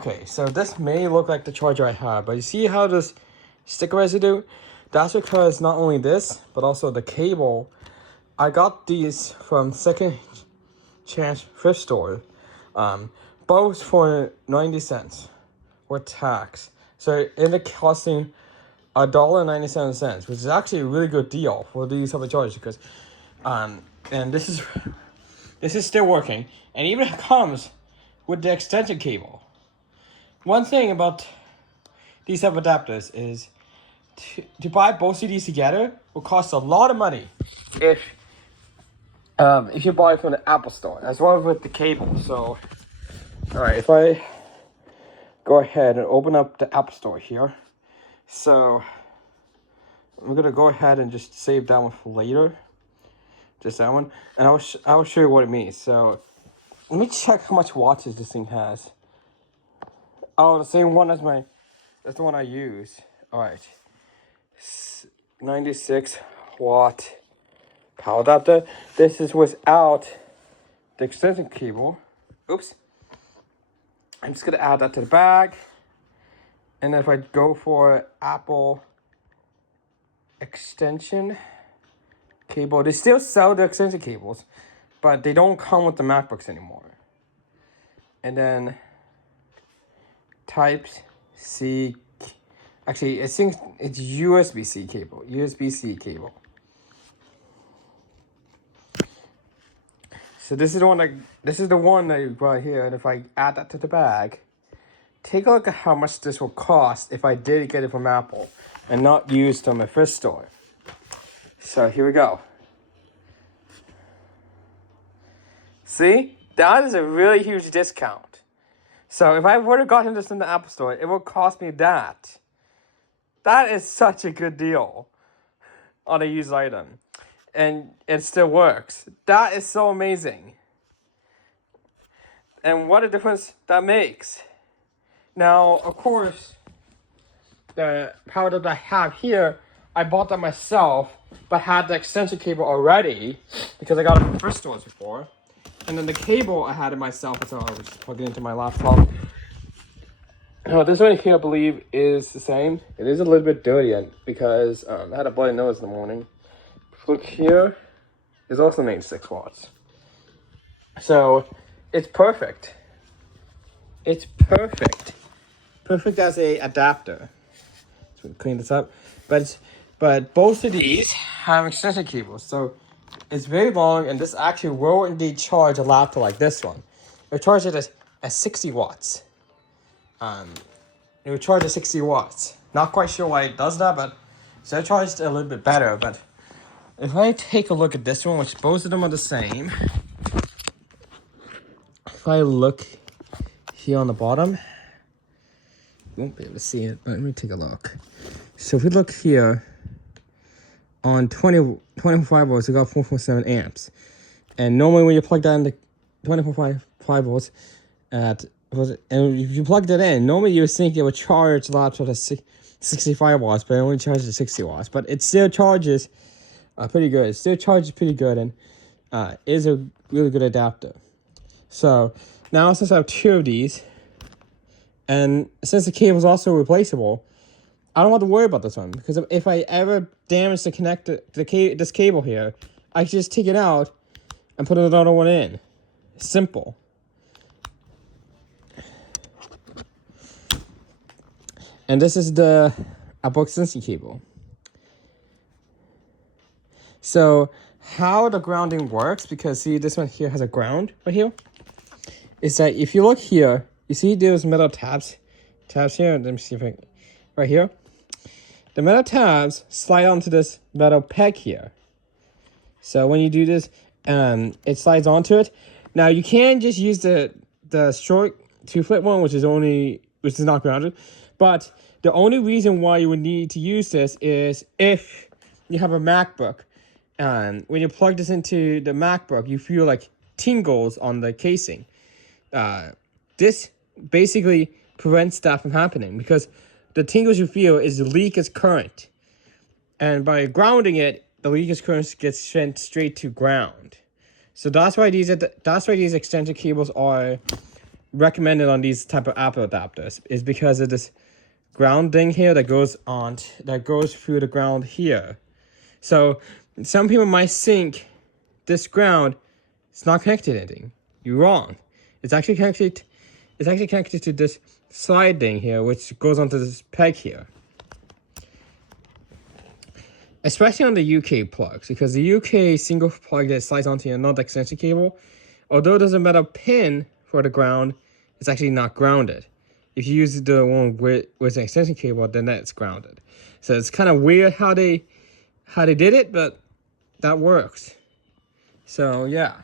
Okay, so this may look like the charger I have, but you see how this sticker residue? That's because not only this, but also the cable. I got these from second chance thrift store, both for 90 cents with tax. So it ended up costing $1.97, which is actually a really good deal for these type of chargers because, and this is still working, and even comes with the extension cable. One thing about these type of adapters is to buy both of these together will cost a lot of money if you buy from the Apple store as well as with the cable. So, all right, if I go ahead and open up the Apple store here, so I'm gonna go ahead and just save that one for later, just that one, and I'll show you what it means. So let me check how much wattage this thing has. Oh, the same one as that's the one I use. All right, 96 watt power adapter. This is without the extension cable. Oops. I'm just gonna add that to the bag. And then if I go for Apple extension cable, they still sell the extension cables, but they don't come with the MacBooks anymore. And then Type-C, actually I think it's USB-C cable, USB-C cable. So this is the one that you brought here, and if I add that to the bag, take a look at how much this will cost if I did get it from Apple and not used on my thrift store. So here we go. See, that is a really huge discount. So if I would have gotten this in the Apple store, it would cost me that. That is such a good deal on a used item. And it still works. That is so amazing. And what a difference that makes. Now, of course, the power that I have here, I bought that myself, but had the extension cable already because I got it from thrift stores before. And then the cable I had it myself, so I was just plugging it into my laptop. Now, this one here, I believe, is the same. It is a little bit dirty because I had a bloody nose in the morning. Look here, is also 96 watts. So it's perfect. It's perfect. Perfect as a adapter. So we clean this up. But both of these have extension cables. So it's very long, and this actually will indeed charge a laptop like this one. It will charge it at 60 watts. It will charge at 60 watts. Not quite sure why it does that, but so it charged a little bit better. But if I take a look at this one, which both of them are the same, if I look here on the bottom, you won't be able to see it, but let me take a look. So if we look here, on 25 volts, we got 4.7 amps. And normally when you plug that into 24.5 volts, and if you plug that in, normally you would think it would charge the laptop at 65 watts, but it only charges at 60 watts. But it still charges pretty good. It still charges pretty good, and is a really good adapter. So now since I have two of these, and since the cable is also replaceable, I don't have to worry about this one, because if I ever damage this cable here, I can just take it out and put another one in. Simple. And this is the Apple extension cable. So how the grounding works, because see this one here has a ground right here, is that if you look here, you see those metal tabs here. Let me see if I right here. The metal tabs slide onto this metal peg here. So when you do this, it slides onto it. Now you can just use the short 2-foot one, which is not grounded. But the only reason why you would need to use this is if you have a MacBook. When you plug this into the MacBook, you feel like tingles on the casing. This basically prevents that from happening, because the tingles you feel is the leakage current. And by grounding it, the leakage current gets sent straight to ground. So that's why these extension cables are recommended on these type of Apple adapters is because of this grounding here that goes through the ground here. So some people might think this ground is not connected to anything. You're wrong. It's actually connected. It's actually connected to this sliding here, which goes onto this peg here. Especially on the UK plugs, because the UK single plug that slides onto another extension cable, although there's a metal pin for the ground, it's actually not grounded. If you use the one with an extension cable, then that's grounded. So it's kind of weird how they did it, but that works. So yeah.